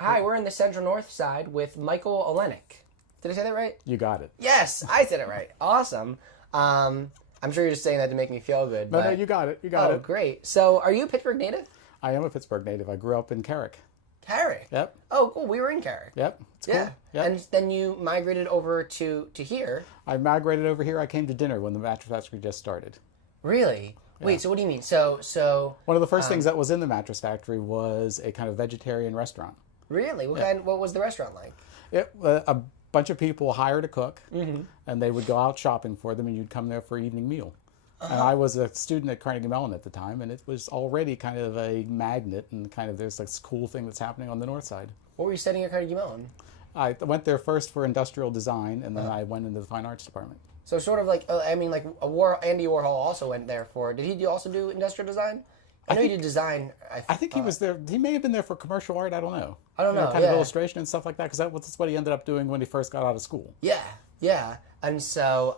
Hi, we're in the Central North Side with Michael Olijnyk. Did I say that right? You got it. Yes, I said it right. Awesome. I'm sure you're just saying that to make me feel good. No, you got it. You got it. Oh, great. So, are you a Pittsburgh native? I am a Pittsburgh native. I grew up in Carrick. Carrick? Yep. Oh, cool. We were in Carrick. Yep. It's cool. Yeah. Yep. And then you migrated over to here. I migrated over here. I came to dinner when the mattress factory just started. Really? Wait, so what do you mean? So one of the first things that was in the mattress factory was a kind of vegetarian restaurant. Really? What was the restaurant like? A bunch of people hired a cook, and they would go out shopping for them, and you'd come there for an evening meal. And I was a student at Carnegie Mellon at the time, and it was already kind of a magnet, and kind of there's this cool thing that's happening on the north side. What were you studying at Carnegie Mellon? I went there first for industrial design, and then I went into the fine arts department. So sort of like, Andy Warhol also went there for, did he also do industrial design? I know he did design. I think he was there. He may have been there for commercial art. I don't know. I don't know. Kind of illustration and stuff like that, because that's what he ended up doing when he first got out of school. Yeah. And so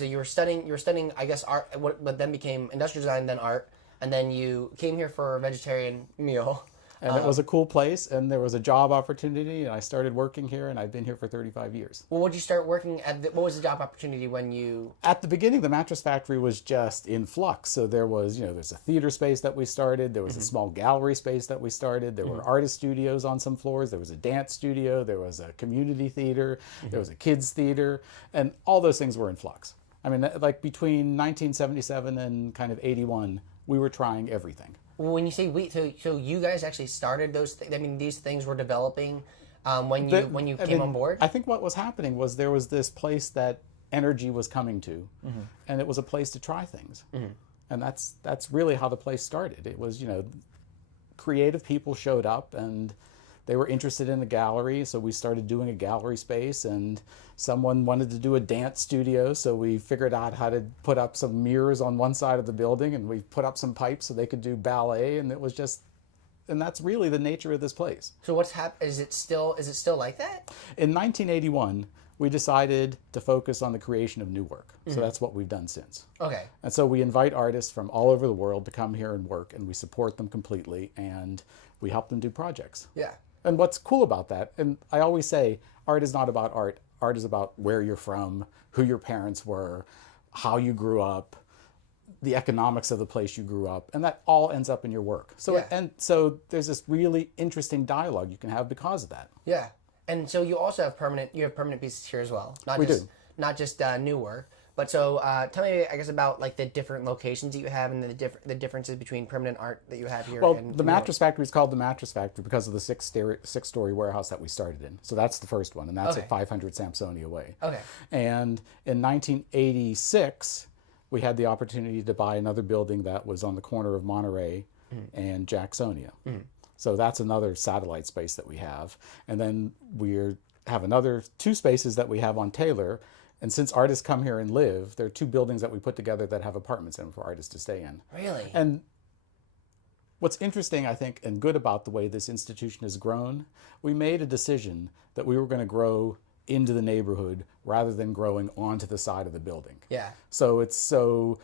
you were studying, I guess, art, but then became industrial design, then art, and then you came here for a vegetarian meal. And it was a cool place, and there was a job opportunity, and I started working here, and I've been here for 35 years. Well, what did you start working at? What was the job opportunity when you... At the beginning, the mattress factory was just in flux. So there was, there's a theater space that we started. There was a small gallery space that we started. There were artist studios on some floors. There was a dance studio. There was a community theater. There was a kids theater. And all those things were in flux. I mean, like between 1977 and kind of 81, we were trying everything. When you say so you guys actually started those things? I mean, these things were developing when you came on board? I think what was happening was there was this place that energy was coming to, and it was a place to try things. And that's really how the place started. It was, creative people showed up, and they were interested in the gallery, so we started doing a gallery space, and someone wanted to do a dance studio, so we figured out how to put up some mirrors on one side of the building, and we put up some pipes so they could do ballet, and and that's really the nature of this place. So what's happened? Is it still like that? In 1981, we decided to focus on the creation of new work. So that's what we've done since. Okay. And so we invite artists from all over the world to come here and work, and we support them completely, and we help them do projects. Yeah. And what's cool about that, and I always say, art is not about art. Art is about where you're from, who your parents were, how you grew up, the economics of the place you grew up, and that all ends up in your work. So so there's this really interesting dialogue you can have because of that. Yeah. And so you also have permanent pieces here as well. Not just new work. But so tell me, I guess, about like the different locations that you have and the differences between permanent art that you have here. Well, the mattress factory is called the mattress factory because of the six-story warehouse that we started in. So that's the first one, and that's at 500 Sampsonia Way. Okay. And in 1986, we had the opportunity to buy another building that was on the corner of Monterey and Jacksonia. So that's another satellite space that we have. And then we have another 2 spaces that we have on Taylor. And since artists come here and live, there are 2 buildings that we put together that have apartments in them for artists to stay in. Really? And what's interesting, I think, and good about the way this institution has grown, we made a decision that we were going to grow into the neighborhood rather than growing onto the side of the building. Yeah. So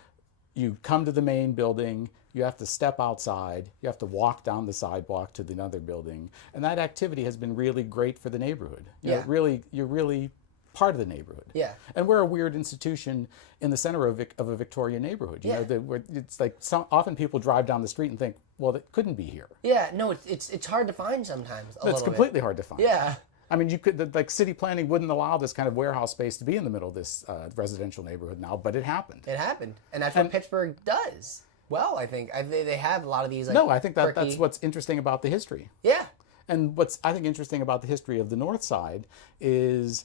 you come to the main building, you have to step outside, you have to walk down the sidewalk to the other building. And that activity has been really great for the neighborhood. You're really part of the neighborhood. Yeah. And we're a weird institution in the center of a Victorian neighborhood. You know, it's like often people drive down the street and think, well, it couldn't be here. Yeah, no, it's hard to find sometimes. It's completely hard to find. Yeah. I mean, like city planning wouldn't allow this kind of warehouse space to be in the middle of this residential neighborhood now, but it happened. It happened, and that's what Pittsburgh does. Well, I think they have a lot of these. Like, I think that's what's interesting about the history. Yeah. And what's I think interesting about the history of the North Side is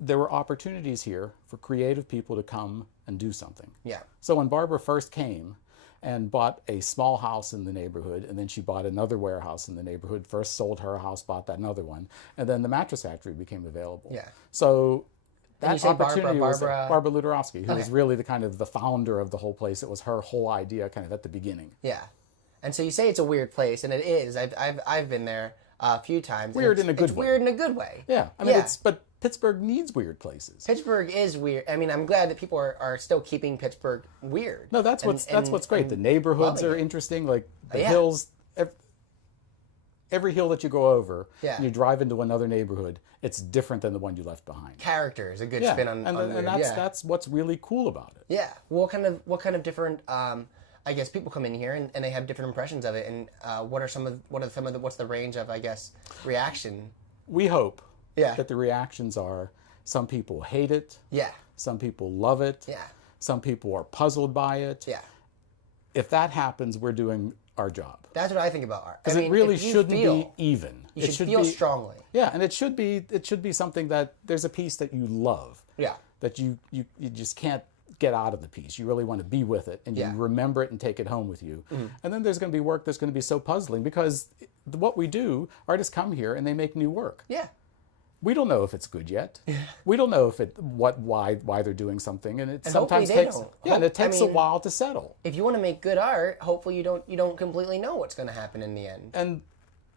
there were opportunities here for creative people to come and do something. Yeah. So when Barbara first came and bought a small house in the neighborhood, and then she bought another warehouse in the neighborhood, first sold her house, bought that another one, and then the mattress factory became available. Yeah. So that opportunity was Barbara Luderowski, who was really the founder of the whole place. It was her whole idea kind of at the beginning. Yeah. And so you say it's a weird place, and it is. I've been there a few times. Weird in a good way. It's weird in a good way. Yeah. I mean, but Pittsburgh needs weird places. Pittsburgh is weird. I mean, I'm glad that people are still keeping Pittsburgh weird. No, that's what's great. The neighborhoods are interesting. Like the hills. every hill that you go over, Yeah. and you drive into another neighborhood, it's different than the one you left behind. Character is a good Yeah, spin on and weird. that's what's really cool about it. Yeah. What kind of different? I guess people come in here and they have different impressions of it. And what's the range of, I guess, reaction? We hope Yeah. that the reactions are some people hate it, Yeah. some people love it, Yeah. some people are puzzled by it. Yeah. If that happens, we're doing our job. That's what I think about art. Because it really shouldn't be even. You It should feel be, strongly. Yeah, and it should be something that there's a piece that you love. Yeah. That you just can't get out of the piece. You really want to be with it, and you Yeah. remember it and take it home with you. And then there's going to be work that's going to be so puzzling, because what we do, artists come here and they make new work. Yeah. We don't know if it's good yet. We don't know if why they're doing something, and it sometimes hopefully they takes don't. and it takes a while to settle. If you want to make good art, hopefully you don't completely know what's going to happen in the end. And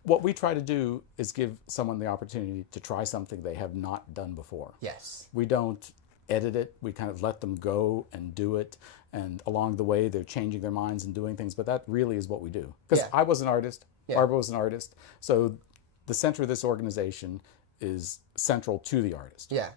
what we try to do is give someone the opportunity to try something they have not done before. Yes. We don't edit it. We kind of let them go and do it. And along the way, they're changing their minds and doing things. But that really is what we do. Because Yeah. I was an artist. Yeah. Barbara was an artist. So the center of this organization is central to the artist. Yeah.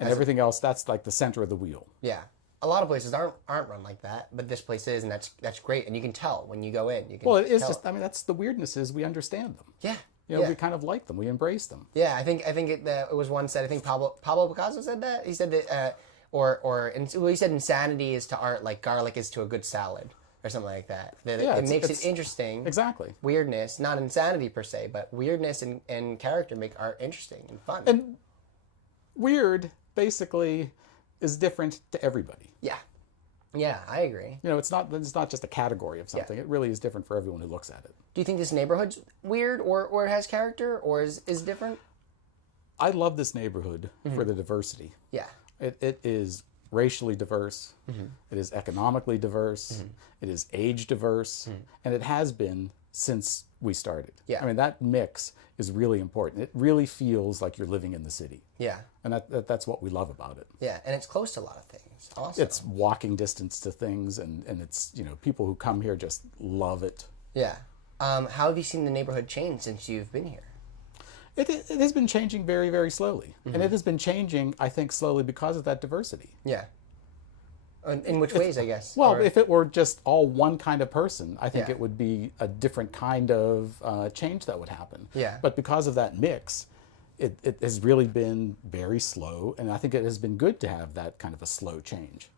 And everything else, that's like the center of the wheel. Yeah. A lot of places aren't run like that, but this place is, and that's great. And you can tell when you go in. You can Well, it is tell. just, I mean, that's the weirdness is we understand them. Yeah. You know, yeah. we kind of like them. We embrace them. Yeah, I think it was one said. I think Pablo Picasso said that. He said that, he said insanity is to art like garlic is to a good salad, or something like that. That Yeah, it makes it interesting. Exactly. Weirdness, not insanity per se, but weirdness and character make art interesting and fun. And weird basically is different to everybody. Yeah, yeah, I agree. You know, it's not just a category of something. It really is different for everyone who looks at it. Do you think this neighborhood's weird, or it has character, or is different? I love this neighborhood for the diversity. Yeah. It is racially diverse. It is economically diverse. It is age diverse. And it has been since we started. Yeah. I mean, that mix is really important. It really feels like you're living in the city. Yeah. And that's what we love about it. Yeah, and it's close to a lot of things. Also. It's walking distance to things, and it's, you know, people who come here just love it. Yeah. How have you seen the neighborhood change since you've been here? It has been changing very, very slowly. And it has been changing, I think, slowly because of that diversity. Yeah. In which ways, I guess? Well, Or- if it were just all one kind of person, I think Yeah. it would be a different kind of change that would happen. Yeah. But because of that mix, it has really been very slow, and I think it has been good to have that kind of a slow change.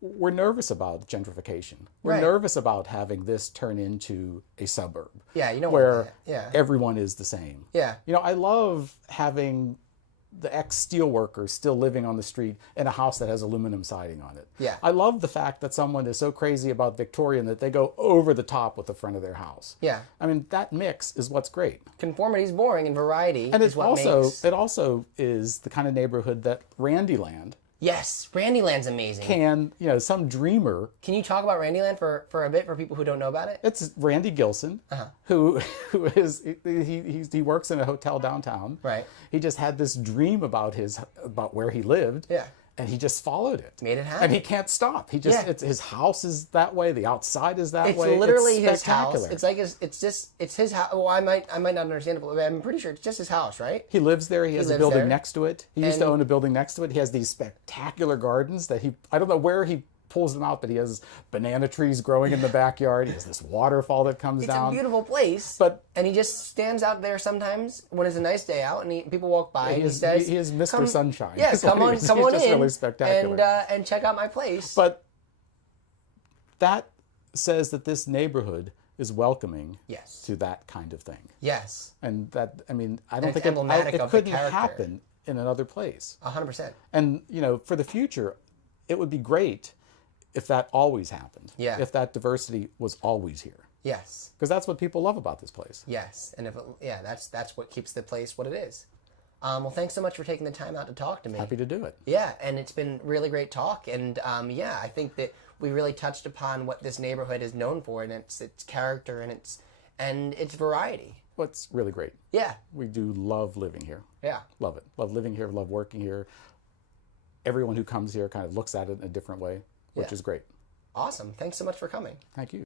We're nervous about gentrification. We're Right. nervous about having this turn into a suburb. Yeah, you don't want where that. Yeah. everyone is the same. Yeah. You know, I love having the ex-steel workers still living on the street in a house that has aluminum siding on it. Yeah. I love the fact that someone is so crazy about Victorian that they go over the top with the front of their house. Yeah. I mean, that mix is what's great. Conformity is boring, and variety And is what makes... it also is the kind of neighborhood that Randyland Yes, Randyland's amazing. can, you know, some dreamer. Can you talk about Randyland for a bit for people who don't know about it? It's Randy Gilson, who is he works in a hotel downtown. Right. He just had this dream about where he lived. Yeah. And he just followed it. Made it happen. And he can't stop. He just Yeah. his house is that way. The outside is that It's way. literally it's his house. spectacular. It's like it's his house. Well, I might not understand it, but I'm pretty sure it's just his house, right? He lives there. He has a lives building there. next to it. He used to own a building next to it. He has these spectacular gardens that I don't know where he pulls them out, but he has banana trees growing in the backyard. He has this waterfall that comes It's down. a beautiful place. But- and he just stands out there sometimes when it's a nice day out, and people walk by, and he is- says, he is Mr. Sunshine. Yeah, That's what come he on, is. come He's on just in, really spectacular. and check out my place. But that says that this neighborhood is welcoming Yes. to that kind of thing. Yes, And that, I mean, I don't it's think emblematic it of the couldn't character. happen in another place. 100%. And, you know, for the future, it would be great if that always happened. Yeah. If that diversity was always here. Yes, Because that's what people love about this place. yes, and that's what keeps the place what it is. Well, thanks so much for taking the time out to talk to me. Happy to do it. Yeah, and it's been really great talk, and I think that we really touched upon what this neighborhood is known for, and its character and its variety. What's really great. Yeah, We do love living here. yeah, Love it. Love living here, love working here. Everyone who comes here kind of looks at it in a different way, which Yeah. is great. awesome. Thanks so much for coming. Thank you.